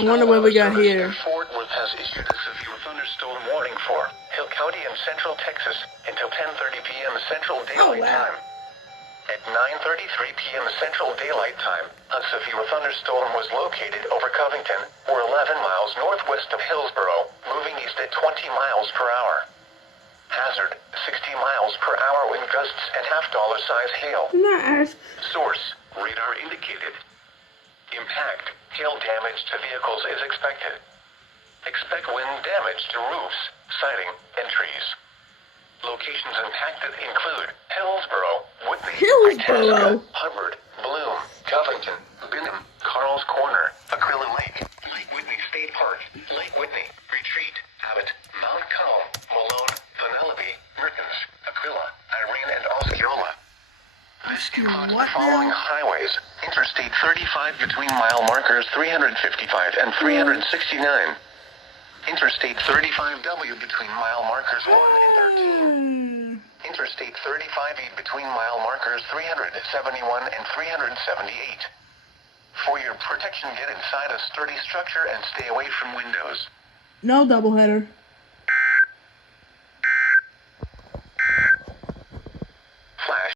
I wonder what we got here. Fort Worth has issued a severe thunderstorm warning for Hill County and Central Texas until 10:30 p.m. Central Daylight Time. At 9:33 p.m. Central Daylight Time, a severe thunderstorm was located over Covington, or 11 miles northwest of Hillsboro, moving east at 20 miles per hour. Hazard, 60 miles per hour wind gusts and half-dollar-size hail. Nice. Source, radar indicated. Impact, hail damage to vehicles is expected. Expect wind damage to roofs, siding, and trees. Locations impacted include Hillsboro, Whitney, Itasca, Hubbard, Bloom, Covington, Benham, Carl's Corner, Aquila Lake, Lake Whitney State Park, Lake Whitney, Retreat, Abbott, Mount Calm, Malone, Vanellope, Mertens, Aquila, Irene, and Osceola. This includes the following highways: Interstate 35 between mile markers 355 and 369. Interstate 35W between mile markers 1 and 13. Interstate 35E between mile markers 371 and 378. For your protection, get inside a sturdy structure and stay away from windows. No doubleheader.